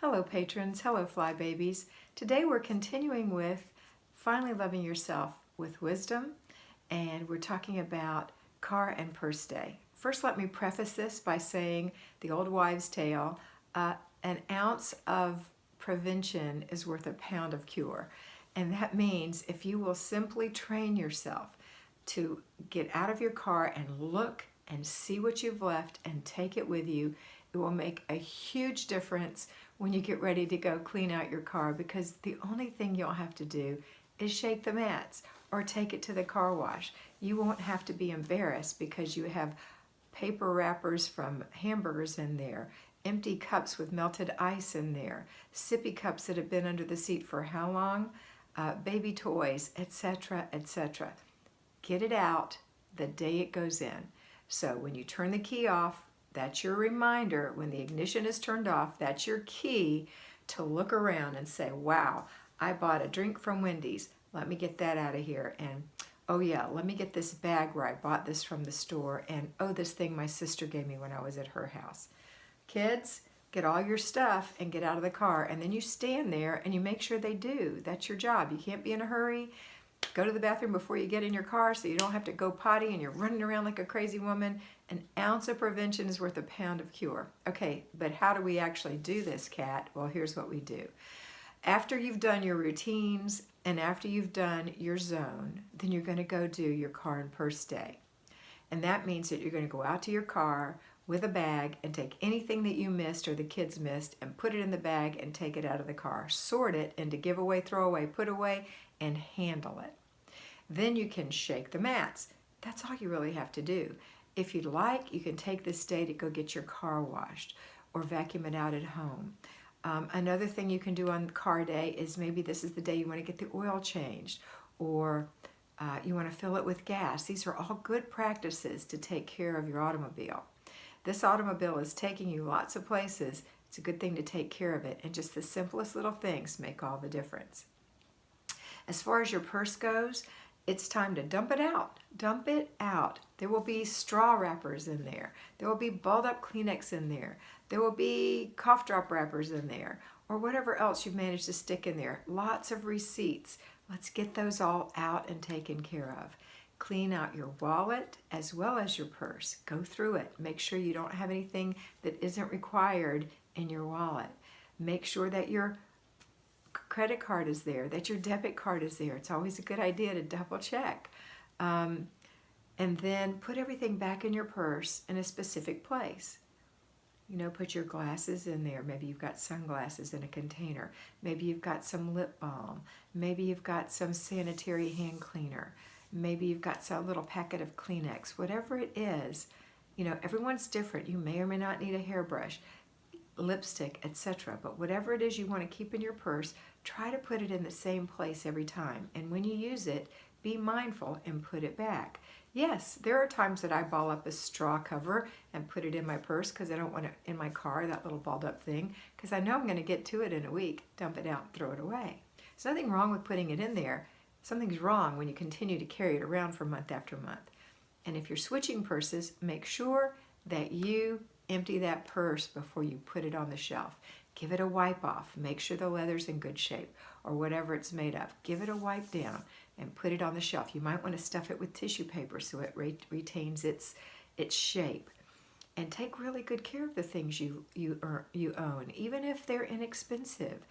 Hello patrons, hello fly babies. Today we're continuing with finally loving yourself with wisdom, and we're talking about car and purse day. First, let me preface this by saying the old wives' tale, an ounce of prevention is worth a pound of cure. And that means if you will simply train yourself to get out of your car and look and see what you've left and take it with you, it will make a huge difference when you get ready to go clean out your car, because the only thing you'll have to do is shake the mats or take it to the car wash. You won't have to be embarrassed because you have paper wrappers from hamburgers in there, empty cups with melted ice in there, sippy cups that have been under the seat for how long, baby toys, etc., etc. Get it out the day it goes in. So when you turn the key off, that's your reminder. When the ignition is turned off, that's your key to look around and say, wow, I bought a drink from Wendy's. Let me get that out of here. And oh yeah, let me get this bag where I bought this from the store. And oh, this thing my sister gave me when I was at her house. Kids, get all your stuff and get out of the car. And then you stand there and you make sure they do. That's your job. You can't be in a hurry. Go to the bathroom before you get in your car so you don't have to go potty and you're running around like a crazy woman. An ounce of prevention is worth a pound of cure. Okay, but how do we actually do this, Kat? Well, here's what we do. After you've done your routines and after you've done your zone, then you're going to go do your car and purse day. And that means that you're going to go out to your car with a bag and take anything that you missed or the kids missed and put it in the bag and take it out of the car. Sort it into give away, throw away, put away, and handle it. Then you can shake the mats. That's all you really have to do. If you'd like, you can take this day to go get your car washed or vacuum it out at home. Another thing you can do on car day is maybe this is the day you want to get the oil changed, or you want to fill it with gas. These are all good practices to take care of your automobile. This automobile is taking you lots of places. It's a good thing to take care of it, and just the simplest little things make all the difference. As far as your purse goes, it's time to dump it out. Dump it out. There will be straw wrappers in there. There will be balled up Kleenex in there. There will be cough drop wrappers in there, or whatever else you've managed to stick in there. Lots of receipts. Let's get those all out and taken care of. Clean out your wallet as well as your purse. Go through it. Make sure you don't have anything that isn't required in your wallet. Make sure that your credit card is there, that your debit card is there. It's always a good idea to double check. And then put everything back in your purse in a specific place. You know, put your glasses in there. Maybe you've got sunglasses in a container. Maybe you've got some lip balm. Maybe you've got some sanitary hand cleaner. Maybe you've got a little packet of Kleenex. Whatever it is, you know, everyone's different. You may or may not need a hairbrush, lipstick, etc. But whatever it is you want to keep in your purse, try to put it in the same place every time. And when you use it, be mindful and put it back. Yes, there are times that I ball up a straw cover and put it in my purse because I don't want it in my car, that little balled up thing, because I know I'm going to get to it in a week, dump it out, throw it away. There's nothing wrong with putting it in there. Something's wrong when you continue to carry it around for month after month. And if you're switching purses, make sure that you empty that purse before you put it on the shelf. Give it a wipe off. Make sure the leather's in good shape, or whatever it's made of. Give it a wipe down and put it on the shelf. You might want to stuff it with tissue paper so it retains its shape. And take really good care of the things you own, even if they're inexpensive.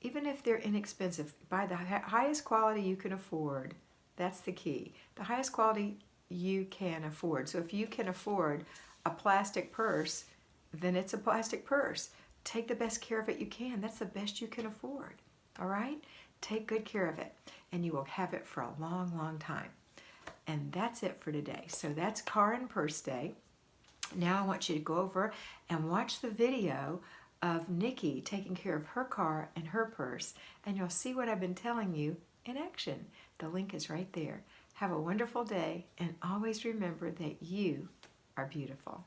Even if they're inexpensive, buy the highest quality you can afford. That's the key. The highest quality you can afford. So if you can afford a plastic purse, then it's a plastic purse. Take the best care of it you can. That's the best you can afford. All right? Take good care of it, and you will have it for a long, long time. And that's it for today. So that's car and purse day. Now I want you to go over and watch the video of Nikki taking care of her car and her purse, and you'll see what I've been telling you in action. The link is right there. Have a wonderful day, and always remember that you are beautiful.